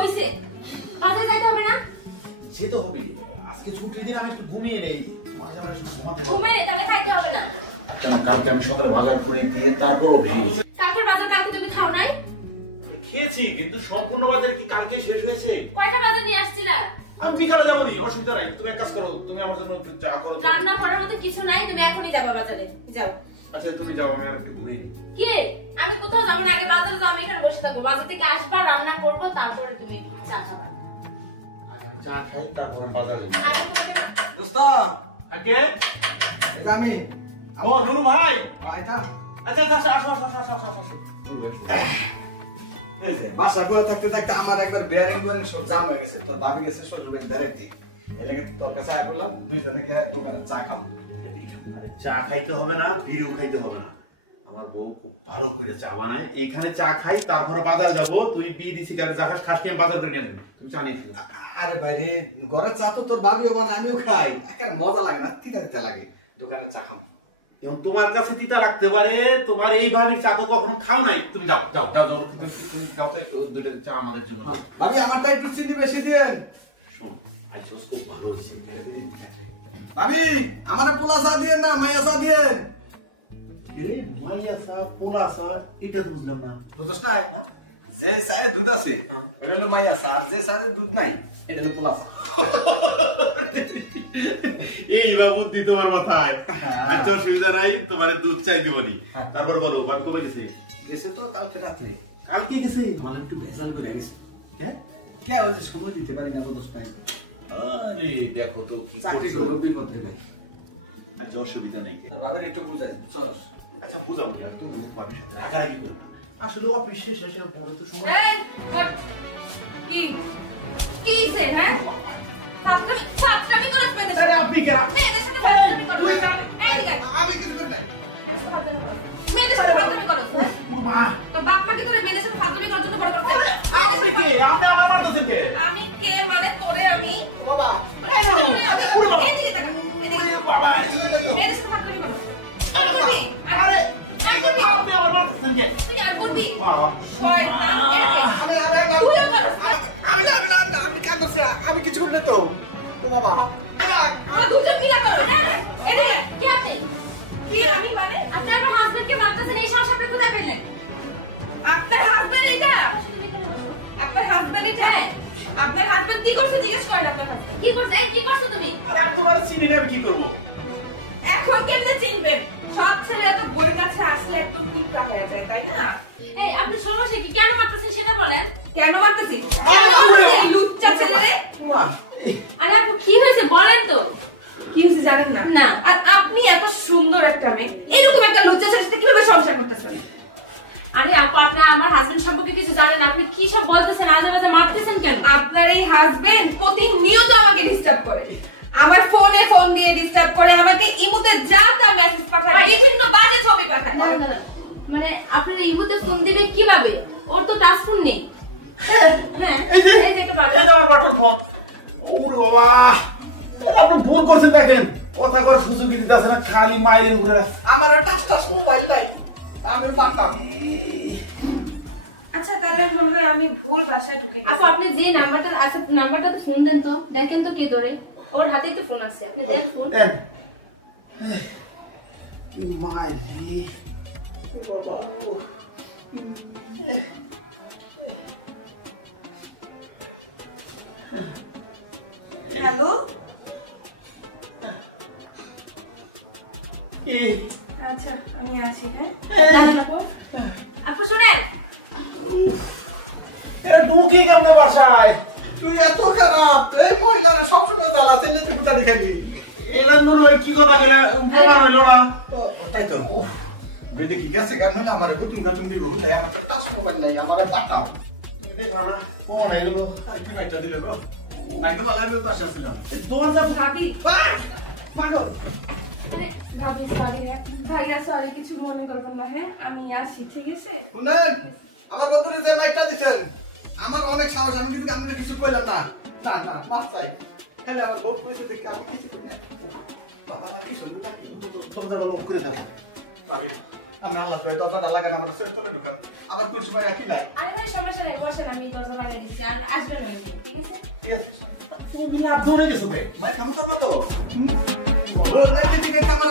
হইছে? কাজে যাইতে হবে না? সে তো হবে। আজকে ছুটির দিন, আমি একটু ঘুমিয়ে নেই। ঘুমিয়ে তাহলে খাইতে হবে না? কেন, কালকে আমি সকালে বাজার করে দিয়ে তারপরও ভেঙেছি। কালকের বাজার কালকে তুমি খাও নাই? খেয়েছি, কিন্তু সম্পূর্ণ বাজার কি কালকে শেষ হয়েছে? কয়টা বাজার নিয়ে আসছিলা? আমি বিকালে যাবো নি, অসুবিধা নাই। তুমি এক কাজ করো, তুমি আমার জন্য একটু চা করো। রান্না করার মতো কিছু নাই, তুমি এখনই যাবা বাজারে। যাও। আচ্ছা তুমি যাও, আমি আর একটু ঘুমিয়ে নিই। কি? আমি কোথাও যাবো না, আগে বাজারে যাও, আমি এখানে বসে থাকবো। বাজার থেকে আসবা, রান্না করবো, তারপরে তুমি চা খাবা। চা খাই, তারপর বাজারে যাবো। আগে তোমাকে দোস্ত আগে এটা আমি ও নুরু ভাই। এটা আচ্ছা আচ্ছা, আসো আসো আসো আসো আসো। এই যে বাসা করে থাকতে থাকতে আমার একবার বেয়ারিং করে সব জাম হয়ে গেছে। তোর ভাবি গেছে শ্বশুর বাড়ি ডাইরেক্ট দি। এলাকে তোর কাছে আয় বললাম দুইজনে গিয়ে দোকানে চা খাবো। চা খাইতে হবে না, বিড়িও খাইতে হবে না। আমার বউ খুব ভালো করে চা বানায়। এখানে চা খাই, তারপরে বাজার যাবো। তুই বিড়ি সিগারেট যা খাস খাস, আমি বাজার করে নিয়ে আসবো। তুমি চা নিয়ে খেলো। আরে বাইরে ঘরের চা তো তোর ভাবিও বানায়, আমিও খাই। একেবারে মজা লাগে না, তিতা তিতা লাগে। দোকানে চা খাবো। এবং তোমার কাছে তিতা লাগতে পারে, তোমার এই ভাবির চা তো কখনো খাও নাই। তুমি যাও যাও যাও যাও, তুমি যাও তো, দুটো চা আমাদের জন্য। ভাবি আমারটা একটু চিনি বেশি দিয়েন। শোন, আজ খুব ভালো হয়েছে। ভাবি আমার পোলা চা দিয়েন না, মাইয়া চা দিয়েন। রে মাইয়া চা, পোলা চা, এটা বুঝলাম না। বুঝছ না? যে চায়ে দুধ আছে ওটা হলো মাইয়া চা, আর যে চায়ে দুধ নাই এটা হলো পোলা চা। এই বা বুদ্ধি তোমার মাথায়। আচ্ছা অসুবিধা নাই, তোমার দুধ চাই দিবনি। তারপর বলো, বাদ কবে গেছে? গেছে তো কালকে রাত্রে। কালকে গেছে? মানে একটু ভেজাল করে গেছে। হ্যাঁ? কে ওই সময় দিতে পারি না বুঝছ না? আরে দেখো তো কি চাকরি করছো। করবো বিপদ থেকে। আচ্ছা অসুবিধা নেই। বাবার একটু বুঝাই চল। আচ্ছা বুঝাবো, আর তুমি তোমার সাথে রাগারাগি করো না। আসলে অফিস শেষ হয়েছে, পরে তো সময়। এই, ওঠ। কি? কি হইছে, হ্যাঁ? সাতটামি করে ফেলেছো। আরে আপনি কেন? মেয়েদের সাথে ফাজলামি করো। তুই জান। এই দিকে আয়। আমি কিছু করি নাই। মেয়েদের সাথে ফাজলামি করো, হ্যাঁ? মা, তোর বাপ মাকে তোরে মেয়েদের সাথে ফাজলামি করার জন্য বড় করতে? আপনি কে? আপনি আমার মারতেছেন কে? আমি কে মানে তোরে আমি? বাবা এই না, ওরে বাবা। এদিকে তাকা, এদিকে। বাবা, মেয়েদের সাথে ফাজলামি করো। আর করবি? আরে আর করবি? আপনি আমার মারতেছেন কে? তুই আর করবি? বাবা, শয়তান, এদিকে। আমি তুইও করস না? আমি কাঁদছি, আমি কিছু করি না তো। ও বাবা আমরা দুজন মিলা করো। এদিকে, কি আপনি? কি আমি মানে? আপনি আপনার হাজবেন্ডকে মারতেছেন, এই সাহস আপনি কোথায় পেলেন? আপনার হাজবেন্ড এটা? আপনার হাজবেন্ড এটা? আপনার হাজবেন্ড কি করছে জিজ্ঞেস করেন আপনার হাজবেন্ড। কি করছে? এই কি করছো তুমি? আরে আমি তোমার চিনি না, আমি কি করবো? এখন কেমনে চিনবেন? সব ছেলেরা তো বউয়ের কাছে আসলে একটু টিপকা হয়ে যায়, তাই না? এই আপনি সমস্যা কি? কেন মারতেছেন সেটা বলেন। কেন মারতেছি? কেন মারতেছি এই লুচ্চা ছেলেরে? আরে আপু কি হয়েছে বলেন তো। কি হয়েছে জানেন না? না। আর আপনি এত সুন্দর একটা মেয়ে, এরকম একটা লুচ্চা ছেলের সাথে কিভাবে সংসার করতেছেন? আরে আপু আপনি আমার হাজবেন্ড সম্পর্কে কিছু জানেন? আপনি কি সব বলতেছেন? আজে বাজে মারতেছেন কেন? আপনার এই হাজবেন্ড প্রতিনিয়ত আমাকে ডিস্টার্ব করে। আমার ফোনে ফোন দিয়ে ডিস্টার্ব করে, আমাকে ইমোতে যা তা মেসেজ পাঠায়, বিভিন্ন বাজে ছবি পাঠায়। মানে আপনার ইমোতে ফোন দিবে কিভাবে? ওর তো টাচ ফোন নেই। হ্যাঁ, এই যে এই যে একটা বাজে। এই যে আমার বাটন ফোন। ওরে বাবা, আপনি ভুল করছেন। দেখেন কথা কর সুযোগ দিতেছে না, খালি মাইরের ঘুরে। আমার টাচ টাচ মোবাইল নাই, আমি পারতাম। আচ্ছা তাহলে মনে হয় আমি ভুল বাসায় ঢুকে গেছি। আপু আপনি যে নাম্বারটা আছে, নাম্বারটা তো ফোন দেন তো, দেখেন তো কে ধরে। ওর হাতেই তো ফোন আছে, আপনি দেন ফোন। দেন। কি মাইরি বাবা। হ্যালো, আচ্ছা আমি আসি। হ্যাঁ দাঁড়ান আপু। আপু শুনেন, এরা ঢুকে কেমনে বাসায়? তুই এত খারাপ, এই মহিলারা সবসময় জ্বালা তেলে তুই কোথা দেখাবি? এরা নুরু কি কথা গেলে প্রমাণ হইল না। তাই তো বেদে কি গেছে গান হলে আমার গুতুম গুতুম দিব। তাই আমার টাচ মোবাইল নাই, আমার পাঠাও। দেখো না প্রমাণ হয়ে গেল। আর কি বাইটা দিলে গো? নাই তো ভালো আমি পাশে ছিলাম। দোকান যাব। ভাবি। পাগল। আরে ভাবি সরি, ভাইয়া সরি, কিছু মনে করবেন না। হ্যাঁ আমি আসি, ঠিক আছে? শুনেন, আমার বন্ধুরে যে মাইকটা দিছেন, আমার অনেক সাহস, আমি কিন্তু আমি কিছু কইলাম না। না না মাফ চাই। হেলে আমার বউ কইছে দেখি আমি কিছু করি না। বাবা কি শুনবো না? দরজাটা লক করে দাও। আমি আল্লাহ করে দরজাটা লাগান আমার চলে ঢুকান আমার কোন সময় কি লাই আরে ভাই সমস্যা নেই, বসেন, আমি দরজা লাগিয়ে দিচ্ছি, আর আসবেন না কিন্তু, ঠিক আছে? ঠিক আছে তুমি লাভ ধরে গেছো বে ভাই কাম করবা তো ও লাইতে দিকে কামার